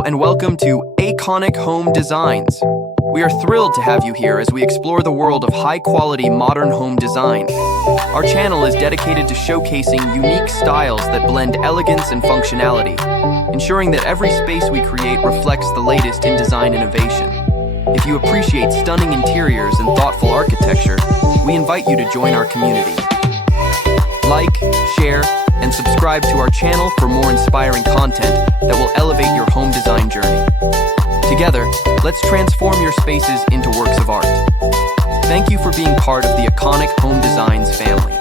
Hello and welcome to Iconic Home Designs. We are thrilled to have you here as we explore the world of high-quality modern home design. Our channel is dedicated to showcasing unique styles that blend elegance and functionality, ensuring that every space we create reflects the latest in design innovation. If you appreciate stunning interiors and thoughtful architecture, we invite you to join our community. Like, share, and subscribe to our channel for more inspiring content that will elevate your home design journey. Together, let's transform your spaces into works of art. Thank you for being part of the Iconic Home Designs family.